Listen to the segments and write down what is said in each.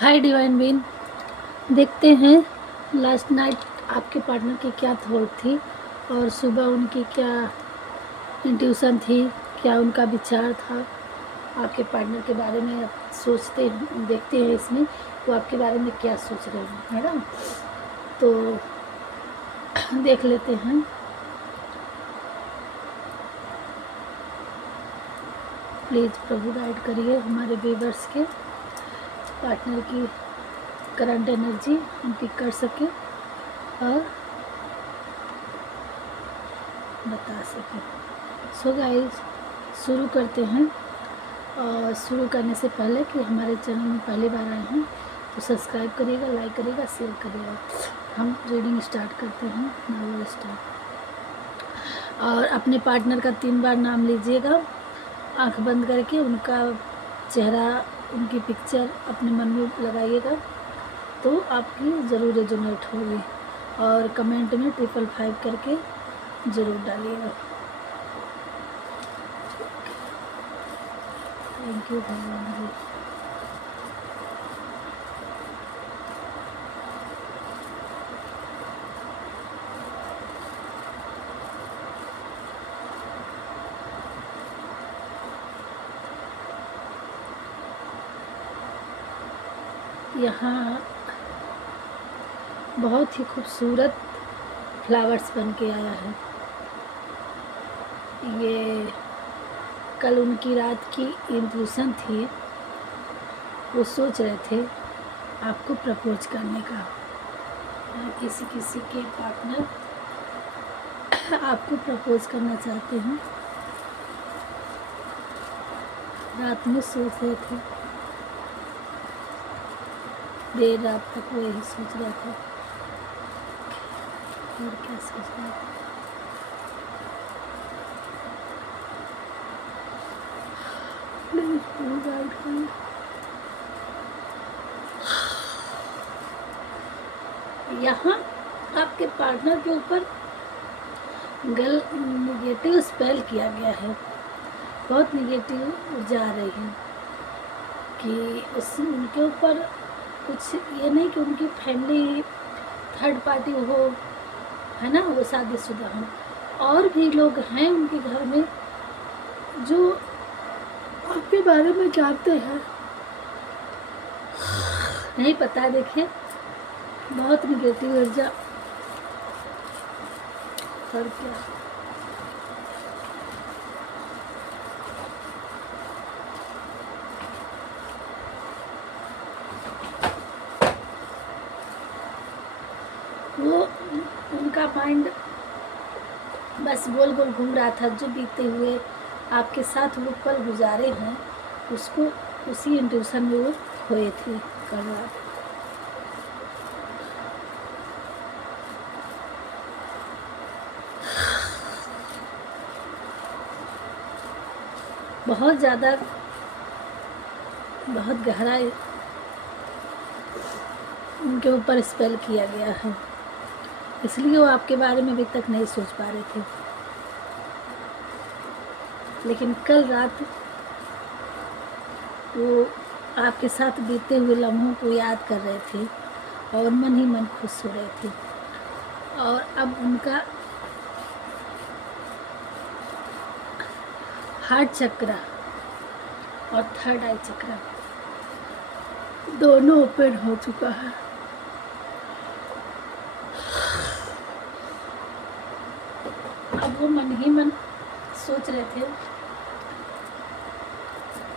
Hi divine been, देखते हैं last night आपके पार्टनर की क्या थॉट थी और सुबह उनकी क्या इंट्यूशन थी, क्या उनका विचार था आपके पार्टनर के बारे में। सोचते देखते हैं इसमें वो आपके बारे में क्या सोच रहे हैं, है ना। तो देख लेते हैं। प्लीज़ प्रभु गाइड करिए हमारे व्यूअर्स के पार्टनर की करंट एनर्जी हम पिक कर सकें और बता सकें। सो गाइस, शुरू करते हैं। और शुरू करने से पहले कि हमारे चैनल में पहली बार आए हैं तो सब्सक्राइब करिएगा, लाइक करिएगा, शेयर करिएगा। हम रीडिंग स्टार्ट करते हैं। Now start. और अपने पार्टनर का 3 बार नाम लीजिएगा, आंख बंद करके उनका चेहरा, उनकी पिक्चर अपने मन में लगाइएगा तो आपकी ज़रूर रेजोनेट होगी। और कमेंट में 555 करके ज़रूर डालिएगा। थैंक यू भगवान जी। यहाँ बहुत ही खूबसूरत फ्लावर्स बन के आया है। ये कल उनकी रात की इंट्यूशन थी, वो सोच रहे थे आपको प्रपोज करने का। किसी किसी के पार्टनर आपको प्रपोज करना चाहते हैं। रात में सोच रहे थे, देर रात तक वो यही सोच रहा था। और क्या सोच रहा था? प्लीज गाइड करिए। यहाँ आपके पार्टनर के ऊपर निगेटिव स्पेल किया गया है। बहुत निगेटिव ऊर्जा आ रही है कि उनके ऊपर कुछ ये नहीं कि उनकी फैमिली थर्ड पार्टी हो, है ना, वो शादीशुदा हो। और भी लोग हैं उनके घर में जो आपके बारे में जानते हैं, नहीं पता। देखिए बहुत निगेटिव ऊर्जा। और क्या, वो उनका माइंड बस गोल गोल घूम रहा था। जो बीते हुए आपके साथ वो पल गुजारे हैं उसको, उसी इंट्यूशन में वो खोए थे कल रात। बहुत ज़्यादा, बहुत गहरा उनके ऊपर स्पेल किया गया है, इसलिए वो आपके बारे में अभी तक नहीं सोच पा रहे थे। लेकिन कल रात वो आपके साथ बीते हुए लम्हों को याद कर रहे थे और मन ही मन खुश हो रहे थे। और अब उनका हार्ट चक्र और थर्ड आई चक्र दोनों ओपन हो चुका है। अब वो मन ही मन सोच रहे थे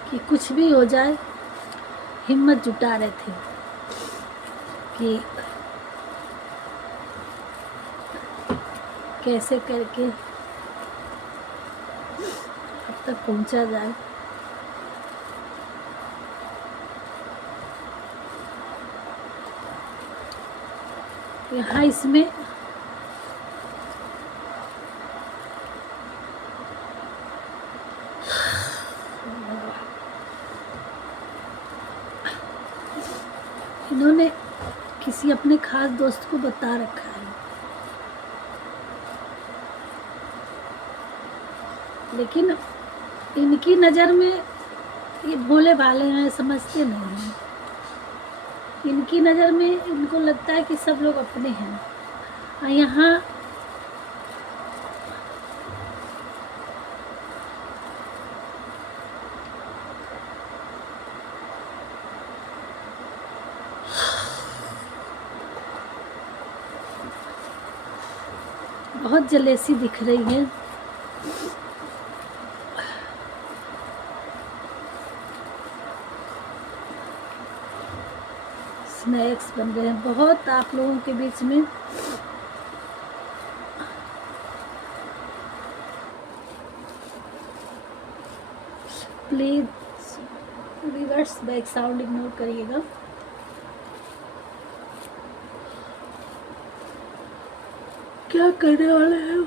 कि कुछ भी हो जाए, हिम्मत जुटा रहे थे कि कैसे करके अब तक पहुंचा जाए। यहाँ इसमें इन्होंने किसी अपने खास दोस्त को बता रखा है, लेकिन इनकी नज़र में ये भोले भाले हैं, समझते नहीं हैं। इनकी नज़र में इनको लगता है कि सब लोग अपने हैं, और यहाँ बहुत जलेसी दिख रही है। स्नैक्स बन रहे हैं बहुत आप लोगों के बीच में। Please reverse back sound ignore करिएगा। क्या करने वाले हैं?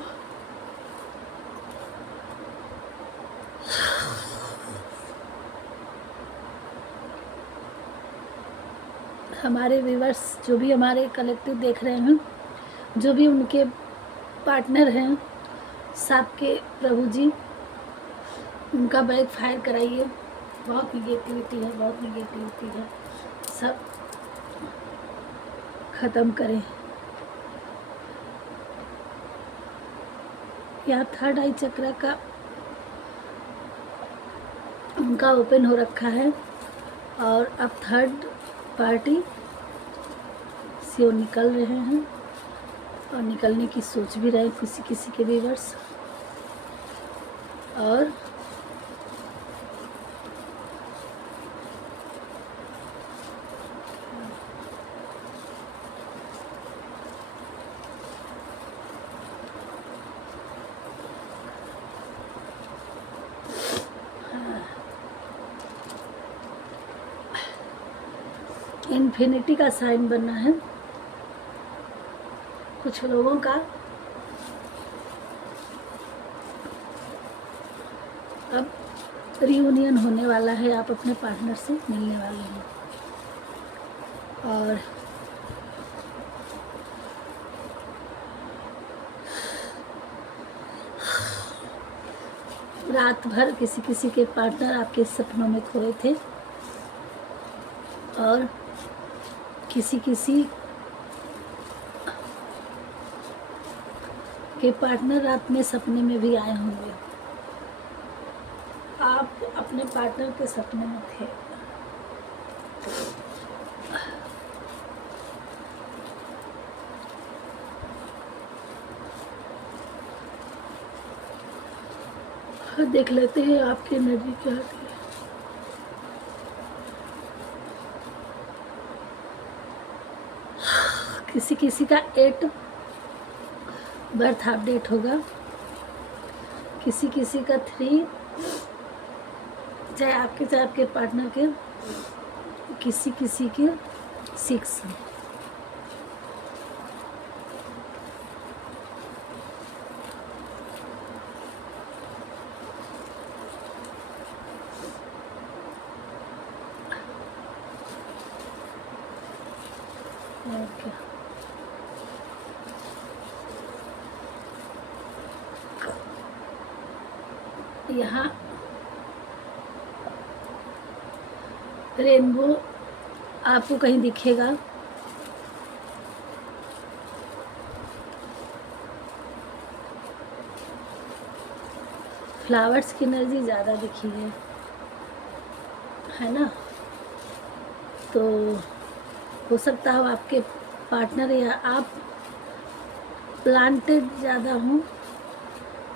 हमारे व्यूवर्स जो भी हमारे कलेक्टिव देख रहे हैं, जो भी उनके पार्टनर हैं, सांप के प्रभु जी, उनका बैक फायर कराइए। बहुत निगेटिविटी है, बहुत निगेटिविटी है, सब ख़त्म करें। यहाँ थर्ड आई चक्र का उनका ओपन हो रखा है, और अब थर्ड पार्टी से वो निकल रहे हैं और निकलने की सोच भी रहे हैं किसी किसी के व्यूवर्स। और इन्फिनिटी का साइन बनना है कुछ लोगों का। अब रियूनियन होने वाला है, आप अपने पार्टनर से मिलने वाले हैं, और रात भर किसी किसी के पार्टनर आपके सपनों में खोए थे, और किसी किसी के पार्टनर रात में सपने में भी आए होंगे। आप अपने पार्टनर के सपने में थे। देख लेते हैं आपकी एनर्जी क्या है। किसी किसी का 8 बर्थ अपडेट होगा, किसी किसी का 3, चाहे आपके पार्टनर के, किसी किसी के 6। ओके, यहाँ रेनबो आपको कहीं दिखेगा। फ्लावर्स की एनर्जी ज़्यादा दिखी है ना? तो हो सकता हो आपके पार्टनर या आप प्लांटेड ज़्यादा हों,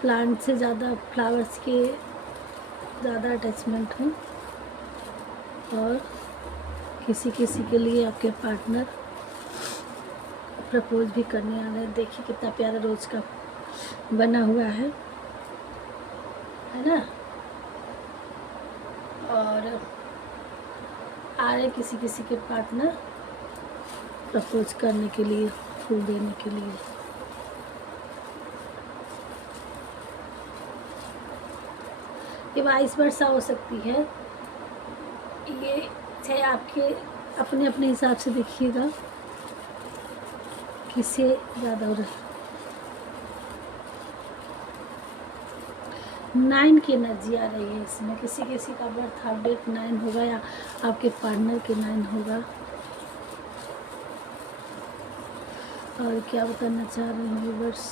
प्लांट से ज़्यादा फ्लावर्स के ज़्यादा अटैचमेंट हो, और किसी किसी के लिए आपके पार्टनर प्रपोज भी करने आ रहे हैं। देखिए कितना प्यारा रोज का बना हुआ है ना? और आ रहे किसी किसी के पार्टनर प्रपोज करने के लिए, फूल देने के लिए। ये वाइस वर्षा हो सकती है, ये चाहे आपके अपने अपने हिसाब से देखिएगा किससे ज़्यादा हो रहा है। 9 की एनर्जी आ रही है इसमें, किसी किसी का बर्थ अपडेट 9 होगा, या आपके पार्टनर के 9 होगा। और क्या बताना चाह रहे हैं व्यूअर्स।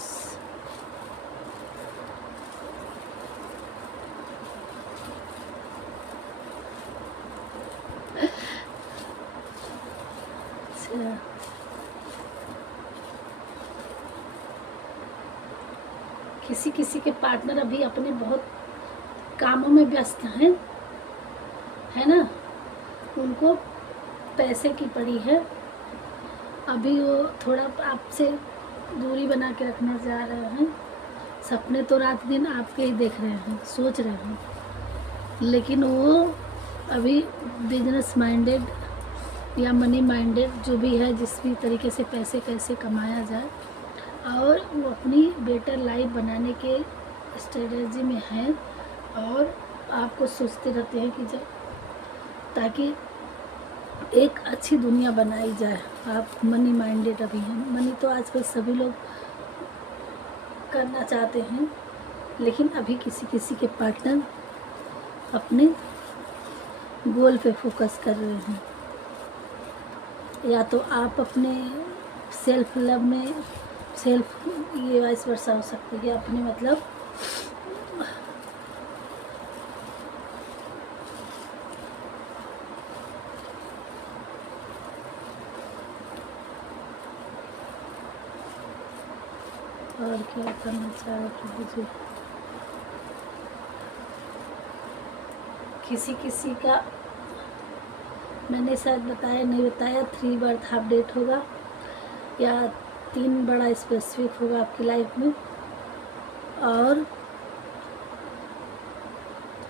अच्छा, किसी किसी के पार्टनर अभी अपने बहुत कामों में व्यस्त हैं, है ना, उनको पैसे की पड़ी है। अभी वो थोड़ा आपसे दूरी बना के रखना चाह रहे हैं। सपने तो रात दिन आपके ही देख रहे हैं, सोच रहे हैं, लेकिन वो अभी बिजनेस माइंडेड या मनी माइंडेड जो भी है, जिस भी तरीके से पैसे कैसे कमाया जाए, और वो अपनी बेटर लाइफ बनाने के स्ट्रेटजी में हैं। और आपको सोचते रहते हैं कि जब ताकि एक अच्छी दुनिया बनाई जाए। आप मनी माइंडेड अभी हैं। मनी तो आजकल सभी लोग करना चाहते हैं, लेकिन अभी किसी किसी के पार्टनर अपने गोल पे फोकस कर रहे हैं। या तो आप अपने सेल्फ लव में सेल्फ, ये वाइस वर्षा हो सकती है, अपने मतलब और क्या करना चाह रहे मुझे, किसी किसी का मैंने शायद बताया नहीं बताया, 3 बर्थ हाफ डेट होगा या 3 बड़ा स्पेसिफिक होगा आपकी लाइफ में, और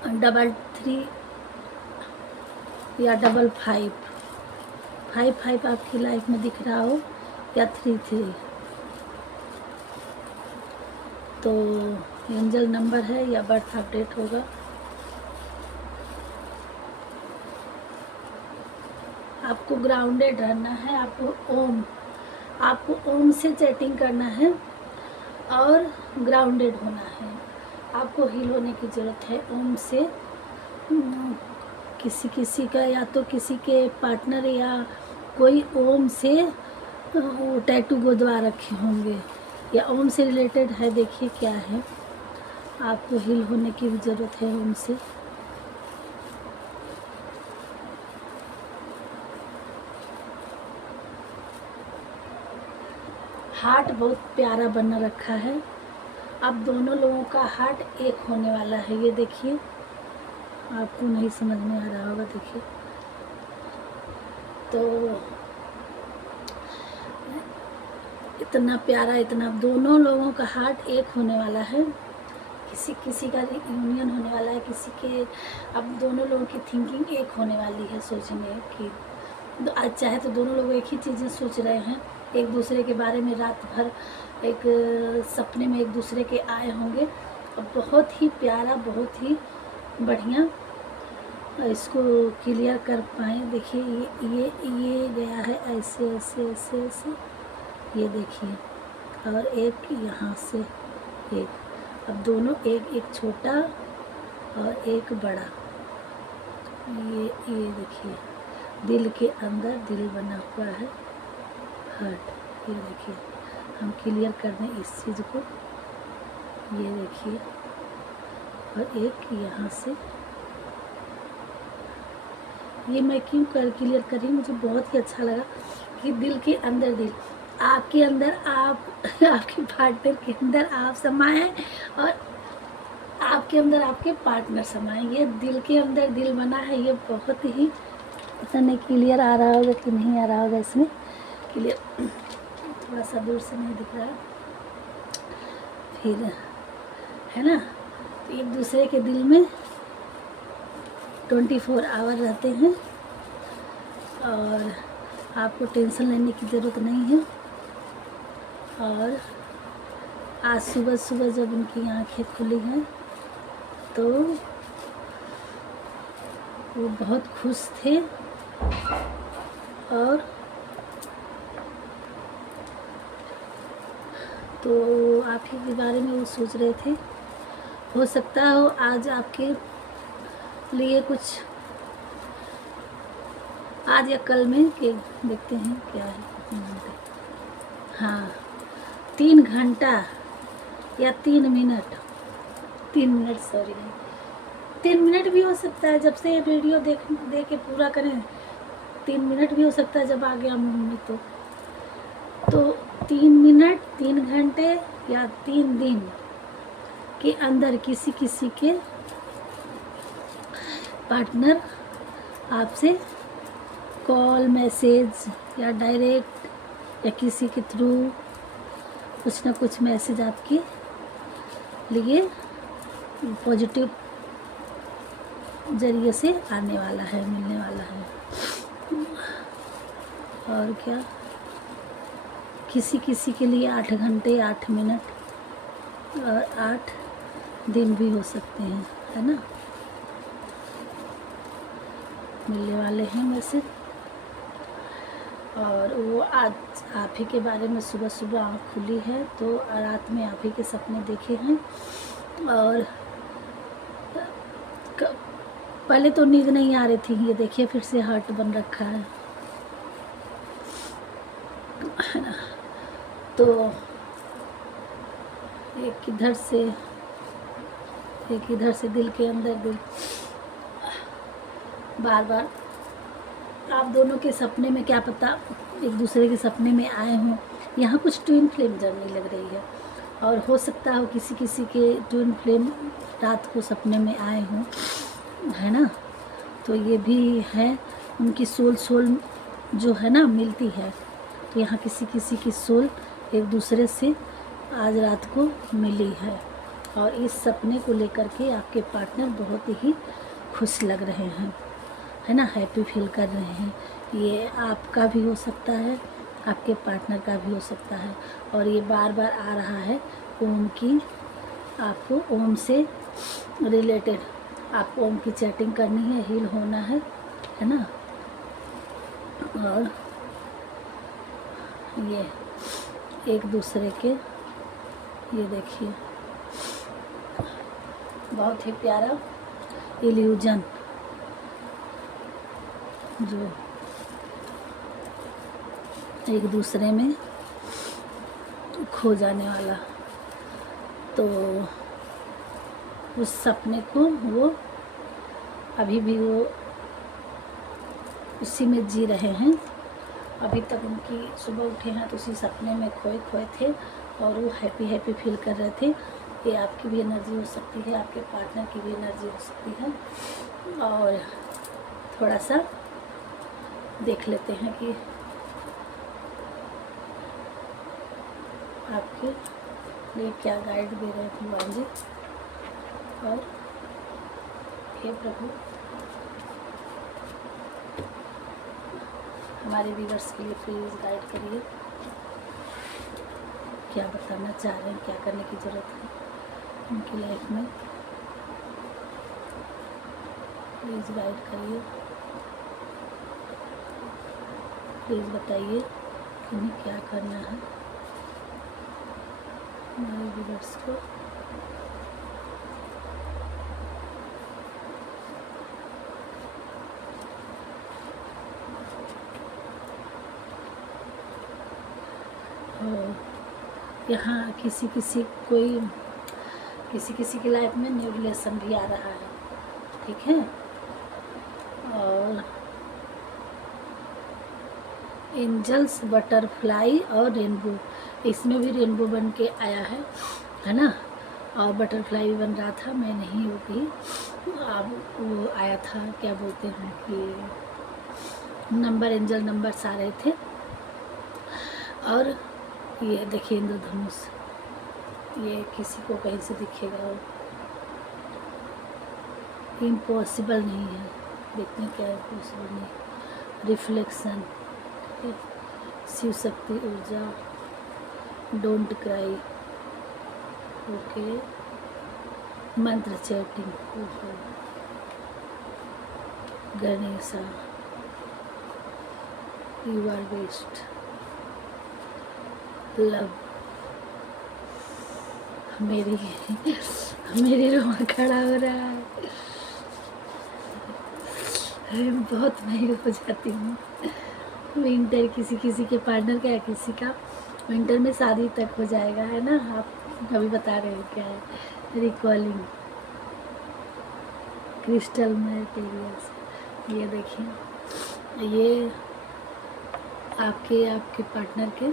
3 या 5 5 आपकी लाइफ में दिख रहा हो, या 3 तो एंजल नंबर है या बर्थ अपडेट होगा। आपको ग्राउंडेड रहना है, आपको ओम से चैटिंग करना है और ग्राउंडेड होना है। आपको हील होने की ज़रूरत है ओम से। किसी किसी का या तो किसी के पार्टनर या कोई ओम से वो टैटू गुदवा रखे होंगे, या ओम से रिलेटेड है। देखिए क्या है, आपको हील होने की भी ज़रूरत है ओम से। हार्ट बहुत प्यारा बना रखा है। अब दोनों लोगों का हार्ट एक होने वाला है। ये देखिए, आपको नहीं समझ में आ रहा होगा, देखिए तो इतना प्यारा, इतना दोनों लोगों का हार्ट एक होने वाला है। किसी किसी का यूनियन होने वाला है, किसी के, अब दोनों लोगों की थिंकिंग एक होने वाली है। सोचने की आज चाहे तो दोनों लोग एक ही चीज़ें सोच रहे हैं, एक दूसरे के बारे में रात भर एक सपने में एक दूसरे के आए होंगे। और बहुत ही प्यारा, बहुत ही बढ़िया इसको क्लियर कर पाए। देखिए ये गया है ऐसे ऐसे ऐसे ऐसे, ये देखिए, और एक यहाँ से एक, अब दोनों एक छोटा और एक बड़ा, ये देखिए दिल के अंदर दिल बना हुआ है, हार्ट। ये देखिए, हम क्लियर कर दें इस चीज़ को, ये देखिए, और एक यहाँ से, ये मैं क्यों क्लियर कर रही हूँ, मुझे बहुत ही अच्छा लगा कि दिल के अंदर दिल, आपके अंदर आप आपके पार्टनर के अंदर आप समाए हैं, और आपके अंदर आपके पार्टनर समाए। ये दिल के अंदर दिल बना है। ये बहुत ही, पता नहीं क्लियर आ रहा होगा कि नहीं आ रहा होगा, इसमें क्लियर थोड़ा सा दूर से नहीं दिख रहा है फिर, है ना। तो एक दूसरे के दिल में 24 आवर रहते हैं, और आपको टेंशन लेने की ज़रूरत नहीं है। और आज सुबह सुबह जब उनकी आंखें खुली हैं तो वो बहुत खुश थे, और तो आप ही के बारे में वो सोच रहे थे। हो सकता हो आज आपके लिए कुछ, आज या कल में, कि देखते हैं क्या है। हाँ 3 घंटा या 3 मिनट, 3 मिनट सॉरी, 3 मिनट भी हो सकता है। जब से ये वीडियो देख के पूरा करें 3 मिनट भी हो सकता है जब आ गया मुँह में तो 3 मिनट, 3 घंटे या 3 दिन के अंदर किसी किसी के पार्टनर आपसे कॉल, मैसेज या डायरेक्ट या किसी के थ्रू कुछ ना कुछ मैसेज आपके लिए पॉजिटिव जरिए से आने वाला है, मिलने वाला है। और क्या, किसी किसी के लिए 8 घंटे, 8 मिनट और 8 दिन भी हो सकते हैं, है ना, मिलने वाले हैं मैसेज। और वो आज आप ही के बारे में सुबह सुबह आँख खुली है तो रात में आप ही के सपने देखे हैं। और पहले तो नींद नहीं आ रही थी, ये देखिए फिर से हार्ट बन रखा है ना। तो एक इधर से दिल के अंदर दिल बार बार आप दोनों के सपने में, क्या पता एक दूसरे के सपने में आए हों। यहाँ कुछ ट्विन फ्लेम जर्नी लग रही है और हो सकता हो किसी किसी के ट्विन फ्लेम रात को सपने में आए हों, है ना। तो ये भी है, उनकी सोल जो है ना मिलती है। तो यहाँ किसी किसी की सोल एक दूसरे से आज रात को मिली है और इस सपने को लेकर के आपके पार्टनर बहुत ही खुश लग रहे हैं, है ना, हैप्पी फील कर रहे हैं। ये आपका भी हो सकता है, आपके पार्टनर का भी हो सकता है। और ये बार बार आ रहा है ओम की, आपको ओम से रिलेटेड आपको ओम की चैटिंग करनी है, हील होना है ना। और ये एक दूसरे के, ये देखिए बहुत ही प्यारा इल्यूजन जो एक दूसरे में खो जाने वाला, तो उस सपने को वो अभी भी वो उसी में जी रहे हैं। अभी तक उनकी सुबह उठे हैं तो उसी सपने में खोए थे और वो हैप्पी फील कर रहे थे। ये आपकी भी एनर्जी हो सकती है, आपके पार्टनर की भी एनर्जी हो सकती है। और थोड़ा सा देख लेते हैं कि आपके लिए क्या गाइड दे रहे हैं भगवान जी। और हे प्रभु, हमारे व्यूअर्स के लिए प्लीज़ गाइड करिए, क्या बताना चाह रहे हैं, क्या करने की ज़रूरत है उनकी लाइफ में। प्लीज़ गाइड करिए, प्लीज़ बताइए कि उन्हें क्या करना है हमारे व्यूअर्स को। यहाँ किसी किसी की लाइफ में न्यू रिलेशन भी आ रहा है, ठीक है। और एंजल्स, बटरफ्लाई और रेनबो, इसमें भी रेनबो बन के आया है ना। और बटरफ्लाई भी बन रहा था, मैं नहीं होगी, अब वो आया था, क्या बोलते हैं कि नंबर, एंजल नंबर्स आ रहे थे। और ये देखिए इंद्रधनुष, ये किसी को कहीं से दिखेगा, इम्पॉसिबल नहीं है, देखने क्या इम्पॉसिबल नहीं। रिफ्लेक्शन, शिव शक्ति ऊर्जा, डोंट क्राई, ओके, मंत्र chatting, Ganesha, you are best, love, मेरी रोमा खड़ा हो रहा है, बहुत महंगी हो जाती हूँ। विंटर किसी के पार्टनर का या किसी का विंटर में शादी तक हो जाएगा, है ना। आप अभी बता रहे हो क्या है, रिकॉलिंग क्रिस्टल मटेरियल्स। ये देखिए, ये आपके पार्टनर के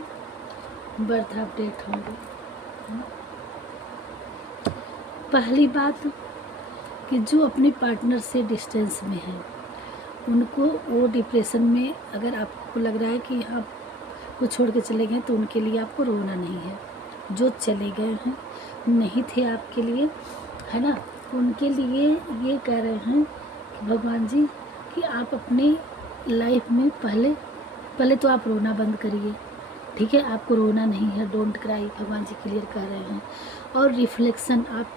बर्थ अपडेट होंगे। पहली बात कि जो अपने पार्टनर से डिस्टेंस में है, उनको वो डिप्रेशन में, अगर आपको लग रहा है कि आप को छोड़ के चले गए, तो उनके लिए आपको रोना नहीं है। जो चले गए हैं, नहीं थे आपके लिए, है ना, उनके लिए ये कह रहे हैं कि भगवान जी कि आप अपनी लाइफ में पहले तो आप रोना बंद करिए, ठीक है। आपको रोना नहीं है, डोंट क्राई, भगवान जी क्लियर कह रहे हैं। और रिफ्लेक्शन, आप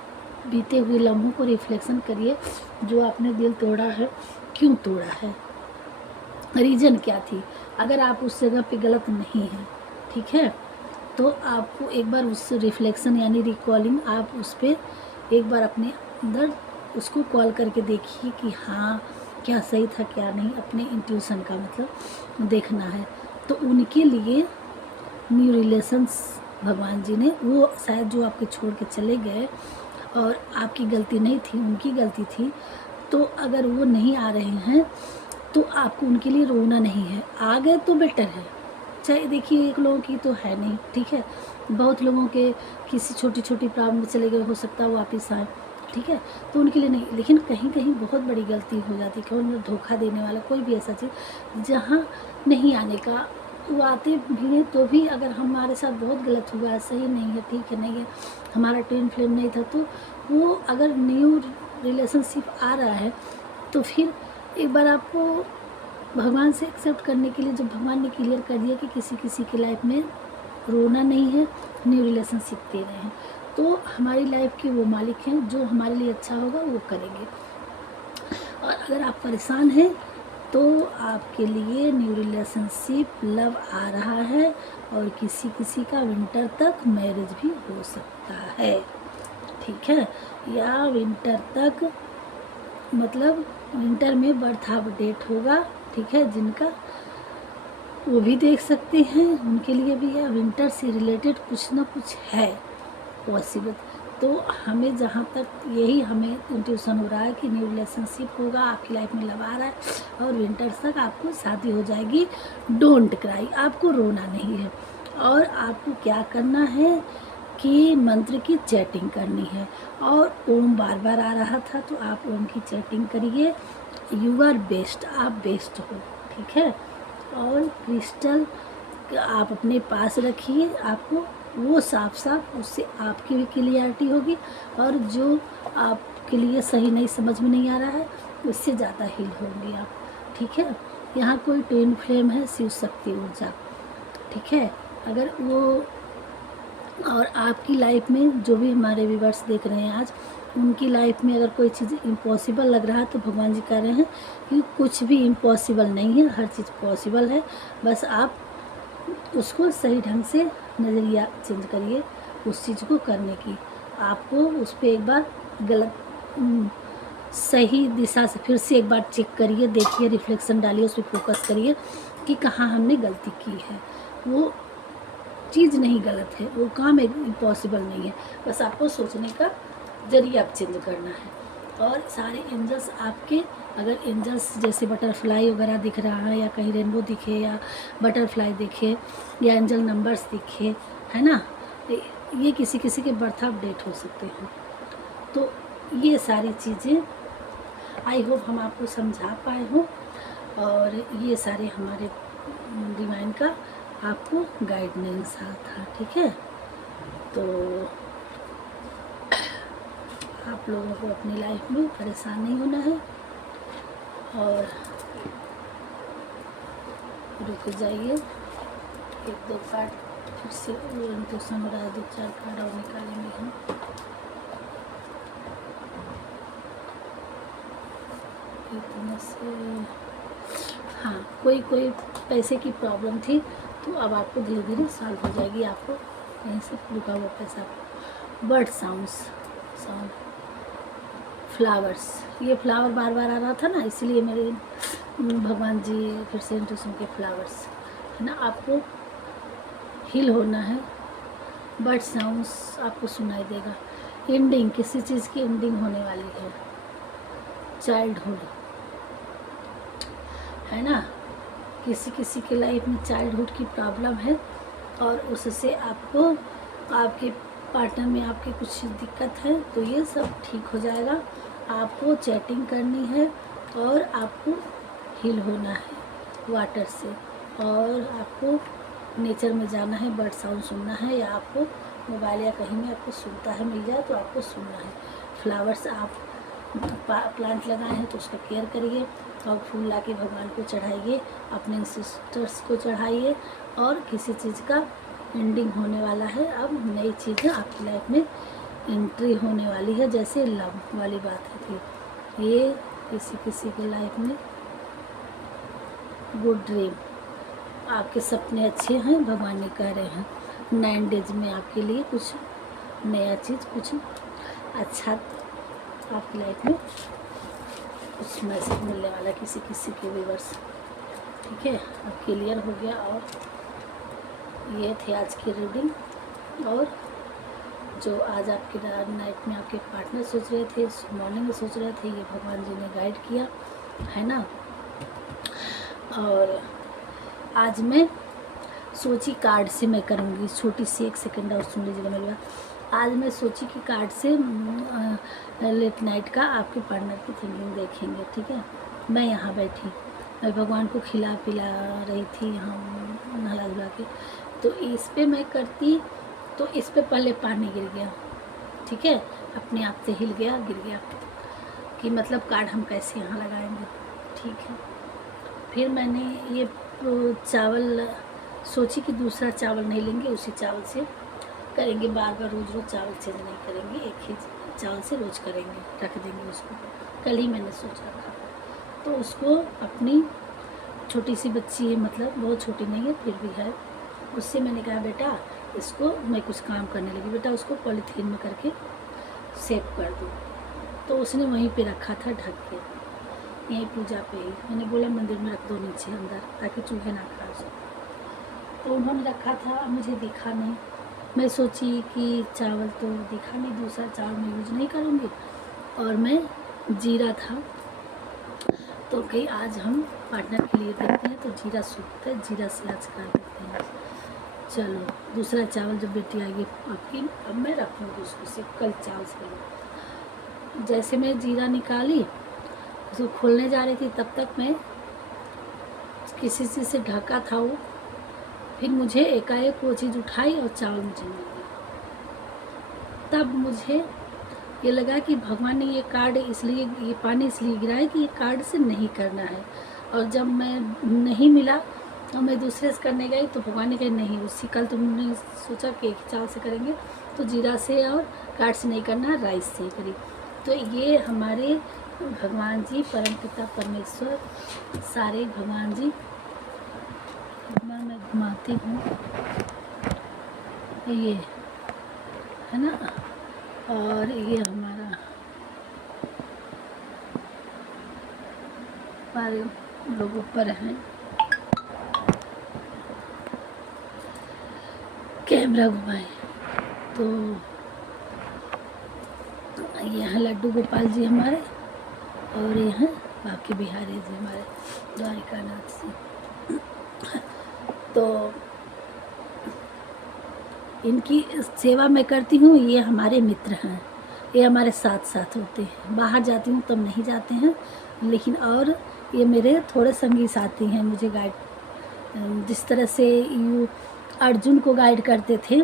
बीते हुए लम्हों को रिफ्लेक्शन करिए। जो आपने दिल तोड़ा है, क्यों तोड़ा है, रीज़न क्या थी। अगर आप उस जगह पे गलत नहीं हैं, ठीक है, तो आपको एक बार उस रिफ्लेक्शन यानी रिकॉलिंग, आप उस पर एक बार अपने अंदर उसको कॉल करके देखिए कि हाँ क्या सही था क्या नहीं। अपने इंट्यूशन का मतलब देखना है। तो उनके लिए न्यू रिलेशंस भगवान जी ने, वो शायद जो आपके छोड़ के चले गए और आपकी गलती नहीं थी, उनकी गलती थी, तो अगर वो नहीं आ रहे हैं तो आपको उनके लिए रोना नहीं है। आ गए तो बेटर है। चाहे देखिए, एक लोगों की तो है नहीं, ठीक है, बहुत लोगों के किसी छोटी छोटी प्रॉब्लम में चले गए, हो सकता है वापस आए, ठीक है, तो उनके लिए नहीं। लेकिन कहीं कहीं बहुत बड़ी गलती हो जाती है, कहीं धोखा देने वाला कोई भी ऐसा चीज़ जहाँ नहीं आने का, वो आते भी हैं तो भी अगर हमारे साथ बहुत गलत हुआ है, सही नहीं है, ठीक है, नहीं है, हमारा ट्विन फ्लेम नहीं था, तो वो अगर न्यू रिलेशनशिप आ रहा है तो फिर एक बार आपको भगवान से एक्सेप्ट करने के लिए, जब भगवान ने क्लियर कर दिया कि किसी किसी की लाइफ में रोना नहीं है, न्यू रिलेशनशिप दे रहे हैं, तो हमारी लाइफ के वो मालिक हैं, जो हमारे लिए अच्छा होगा वो करेंगे। और अगर आप परेशान हैं तो आपके लिए न्यू रिलेशनशिप लव आ रहा है, और किसी किसी का विंटर तक मैरिज भी हो सकता है, ठीक है, या विंटर तक मतलब विंटर में बर्थ अपडेट होगा, ठीक है, जिनका वो भी देख सकते हैं, उनके लिए भी है। विंटर से रिलेटेड कुछ ना कुछ है पॉसिबल। तो हमें जहाँ तक यही हमें इंट्यूशन हो रहा है कि न्यू रिलेशनशिप होगा, आपकी लाइफ में लव आ रहा है और विंटर तक आपको शादी हो जाएगी। डोंट क्राई, आपको रोना नहीं है। और आपको क्या करना है कि मंत्र की चैटिंग करनी है, और ओम बार बार आ रहा था तो आप ओम की चैटिंग करिए। यू आर बेस्ट, आप बेस्ट हो, ठीक है। और क्रिस्टल आप अपने पास रखिए, आपको वो साफ साफ, उससे आपकी भी क्लियरिटी होगी, और जो आपके लिए सही नहीं, समझ में नहीं आ रहा है, उससे ज़्यादा हील होंगे आप, ठीक है। यहाँ कोई ट्विन फ्लेम है, शिव शक्ति ऊर्जा, ठीक है। अगर वो, और आपकी लाइफ में जो भी हमारे व्यूअर्स देख रहे हैं आज, उनकी लाइफ में अगर कोई चीज़ इम्पॉसिबल लग रहा है तो भगवान जी कह रहे हैं कि कुछ भी इम्पॉसिबल नहीं है, हर चीज़ पॉसिबल है। बस आप उसको सही ढंग से नज़रिया चेंज करिए उस चीज़ को करने की। आपको उस पर एक बार गलत सही दिशा से फिर से एक बार चेक करिए, देखिए, रिफ्लेक्शन डालिए, उस पर फोकस करिए कि कहाँ हमने गलती की है। वो चीज़ नहीं गलत है, वो काम इम्पॉसिबल नहीं है, बस आपको सोचने का जरिया आप चेंज करना है। और सारे एंजल्स आपके, अगर एंजल्स जैसे बटरफ्लाई वगैरह दिख रहा है, या कहीं रेनबो दिखे, या बटरफ्लाई दिखे, या एंजल नंबर्स दिखे, है ना, ये किसी किसी के बर्थ अपडेट हो सकते हैं। तो ये सारी चीज़ें आई होप हम आपको समझा पाए हों, और ये सारे हमारे डिवाइन का आपको गाइडेंस था, ठीक है। तो आप लोगों को अपनी लाइफ में परेशान नहीं होना है, और रुक जाइए, एक दो कार्ड फिर से वो इंट्यूशन हो रहा है, 2-4 कार्ड और निकालेंगे हम। इतने से हाँ, कोई पैसे की प्रॉब्लम थी, तो अब आपको धीरे धीरे सॉल्व हो जाएगी। आपको कहीं से रुका हुआ पैसा, बर्ड साउंड, फ्लावर्स, ये फ्लावर बार बार आ रहा था ना, इसलिए मेरे भगवान जी फिर से इंट्यूशन के फ्लावर्स, है ना। आपको हील होना है, बर्ड साउंड्स आपको सुनाई देगा, एंडिंग, किसी चीज़ की एंडिंग होने वाली है, चाइल्डहुड है ना, किसी किसी के लाइफ में चाइल्डहुड की प्रॉब्लम है और उससे आपको आपके पार्टनर में आपके कुछ दिक्कत है तो ये सब ठीक हो जाएगा। आपको चैटिंग करनी है और आपको हील होना है वाटर से, और आपको नेचर में जाना है, बर्ड साउंड सुनना है, या आपको मोबाइल या कहीं में आपको सुनता है मिल जाए तो आपको सुनना है। फ्लावर्स आप प्लांट लगाए हैं तो उसका केयर करिए और फूल ला के भगवान को चढ़ाइए, अपने सिस्टर्स को चढ़ाइए, और किसी चीज़ का एंडिंग होने वाला है। अब नई चीज़ें आपकी लाइफ में एंट्री होने वाली है, जैसे लव वाली बात थी, ये किसी किसी के लाइफ में गुड ड्रीम, आपके सपने अच्छे हैं, भगवान ने कह रहे हैं 9 डेज में आपके लिए कुछ नया चीज़, कुछ अच्छा आपकी लाइफ में कुछ मैसेज मिलने वाला किसी किसी के व्यूअर्स। ठीक है, अब क्लियर हो गया। और ये थे आज की रीडिंग, और जो आज आपके नाइट में आपके पार्टनर सोच रहे थे, मॉर्निंग में सोच रहे थे, ये भगवान जी ने गाइड किया है ना। और आज मैं सोची कार्ड से मैं करूँगी, छोटी सी 1 सेकेंड और सुन लीजिएगा मेरी बात। आज मैं सोची कि कार्ड से लेट नाइट का आपके पार्टनर की थिंकिंग देखेंगे। ठीक है, मैं यहाँ बैठी, मैं भगवान को खिला पिला रही थी यहाँ नहला धुला के, तो इस पे मैं करती तो इस पे पहले पानी गिर गया। ठीक है, अपने आप से हिल गया, गिर गया, कि मतलब कार्ड हम कैसे यहाँ लगाएंगे। ठीक है, फिर मैंने ये चावल सोची कि दूसरा चावल नहीं लेंगे, उसी चावल से करेंगे, बार बार रोज़ रोज़ चावल चेंज नहीं करेंगे, एक ही चावल से रोज़ करेंगे, रख देंगे उसको। कल ही मैंने सोच रखा था, तो उसको अपनी छोटी सी बच्ची है, मतलब बहुत छोटी नहीं है फिर भी है, उससे मैंने कहा बेटा इसको, मैं कुछ काम करने लगी, बेटा उसको पॉलीथीन में करके सेव कर दूँ, तो उसने वहीं पे रखा था ढक के, यहीं पूजा पे ही। मैंने बोला मंदिर में रख दो नीचे अंदर, ताकि चूहे ना खा सके, तो उन्होंने रखा था, मुझे दिखा नहीं। मैं सोची कि चावल तो दिखा नहीं, दूसरा चावल मैं यूज नहीं करूँगी, और मैं जीरा था तो कहीं आज हम पार्टनर के लिए देखते हैं, तो जीरा सूखता है, जीरा से आज कर देते हैं। चलो दूसरा चावल जब बेटी आएगी आपकी, अब मैं रखूँगी उसको से, कल चावल से। जैसे मैं जीरा निकाली उसको खोलने जा रही थी, तब तक मैं किसी चीज़ से ढका था वो, फिर मुझे एकाएक वो चीज़ उठाई और चावल मुझे मिल गया। तब मुझे ये लगा कि भगवान ने ये कार्ड इसलिए, ये पानी इसलिए गिराया कि ये कार्ड से नहीं करना है। और जब मैं नहीं मिला और मैं दूसरे से करने गई, तो भगवान ने कहा नहीं, उसी कल तुमने सोचा कि एक चावल से करेंगे, तो जीरा से और कार्ड से नहीं करना, राइस से ही करी। तो ये हमारे भगवान जी, परमपिता परमेश्वर, सारे भगवान जी, मैं घुमाती हूँ ये है ना, और ये हमारा हमारे लोग ऊपर हैं, कैमरा घुमाए तो ये हैं लड्डू गोपाल जी हमारे, और ये हैं बाकी बिहारी जी हमारे द्वारिकानाथ जी। तो इनकी सेवा मैं करती हूँ, ये हमारे मित्र हैं, ये हमारे साथ साथ होते हैं। बाहर जाती हूँ तब नहीं जाते हैं, लेकिन और ये मेरे थोड़े संगी साथी हैं, मुझे गाइड, जिस तरह से अर्जुन को गाइड करते थे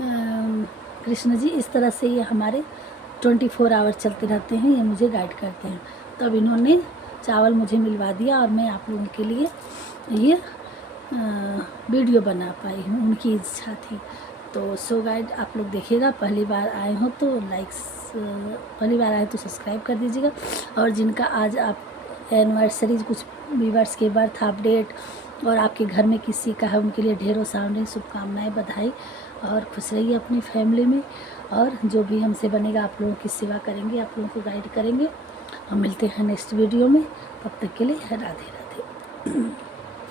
कृष्ण जी, इस तरह से ये हमारे 24 आवर चलते रहते हैं, ये मुझे गाइड करते हैं। तब इन्होंने चावल मुझे मिलवा दिया और मैं आप लोगों के लिए ये वीडियो बना पाई हूँ, उनकी इच्छा थी। तो सो गाइड आप लोग देखिएगा, पहली बार आए हो तो पहली बार आए तो सब्सक्राइब कर दीजिएगा, और जिनका आज आप एनिवर्सरी, कुछ व्यूअर्स के बर्थ अपडेट और आपके घर में किसी का है, उनके लिए ढेरों सारे शुभकामनाएं, बधाई, और खुश रहिए अपनी फैमिली में। और जो भी हमसे बनेगा आप लोगों की सेवा करेंगे, आप लोगों को गाइड करेंगे। हम मिलते हैं नेक्स्ट वीडियो में, तब तक के लिए राधे राधे।